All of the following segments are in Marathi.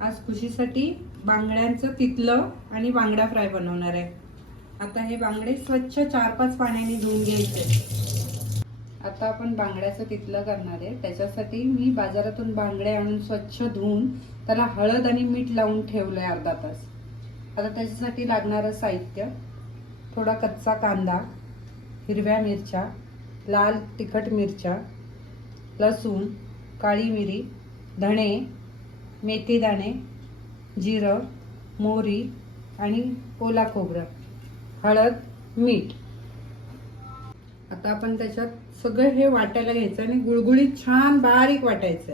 आज खुशीसाठी बांगड्यांचं तितलं आणि बांगडा फ्राय बनवणार आहे। आता हे बांगडे स्वच्छ 4-5 पाण्याने धुवून घ्यायचे। आता आपण बांगड्याचं तितलं करणार आहे। त्याच्यासाठी मी बाजारातून बांगडे आणून स्वच्छ धुवून त्याला हळद आणि मीठ लावून ठेवलंय अर्धा तास। आता त्याच्यासाठी लागणारं साहित्य: थोडा कच्चा कांदा, हिरव्या मिरच्या, लाल तिखट मिरच्या, लसूण, काळी मिरी, धणे, मेथी दाणे, जिरं, मोहरी आणि ओला खोबरं, हळद, मीठ। आता आपण त्याच्यात सगळं हे वाटायला घ्यायचं आणि गुळगुळीत छान बारीक वाटायचं।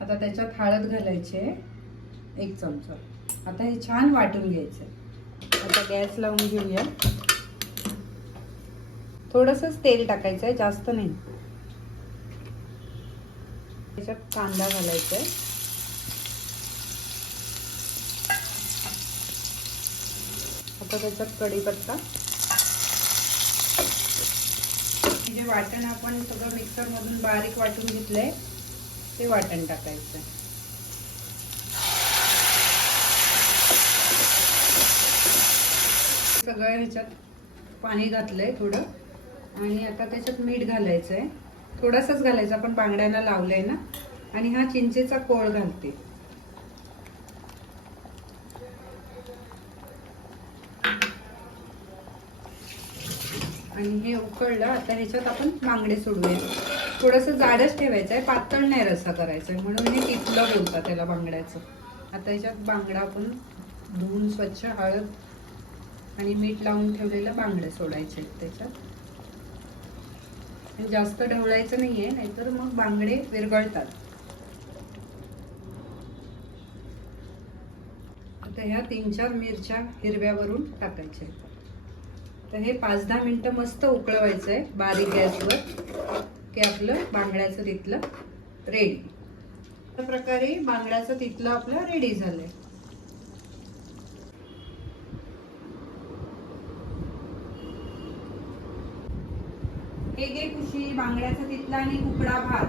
आता त्याच्यात हळद घालायची 1 चमचा। आता हे छान वाटून घ्यायचं। आता गॅस लावून घेऊया। थोडंसं तेल टाकायचं आहे, जास्त नाही। त्याच्यात कांदा घालायचा आहे। आता त्याच्यात कढीपत्ता, जे वाटण आपण सगळं मिक्सर मधून बारीक वाटून घेतलंय ते वाटण टाकायचं। सगळं ह्याच्यात पाणी घातलंय थोडं आणि आता त्याच्यात मीठ घालायचंय। थोडंसंच घालायचं, आपण बांगड्यांना लावलंय ना। आणि हा चिंचेचा कोळ घालते। आणि हे उकळलं। आता ह्याच्यात आपण बांगडे सोडूया। थोडंसं जाडच ठेवायचं आहे, पातळ नाही रस्सा करायचा आहे, म्हणून हे तितलं बोलतात त्याला बांगड्याचं। आता ह्याच्यात बांगडा आपण धुवून स्वच्छ हळद आणि मीठ लावून ठेवलेलं बांगडे सोडायचे त्याच्यात। जास्त ढवळायचं नाहीये, नाहीतर मग बांगडे विरघळतात। आता ह्या 3-4 मिरच्या हिरव्यावरून टाकायच्या। तर हे 5-10 मिनिटं मस्त उकळवायचंय बारीक गॅसवर, की आपलं बांगड्याचं तितलं रेडी। अशा प्रकारे बांगड्याचं तितलं आपलं रेडी झालंय। हे घे खुशी, बांगड्याचं तितलं आणि उकडा भात।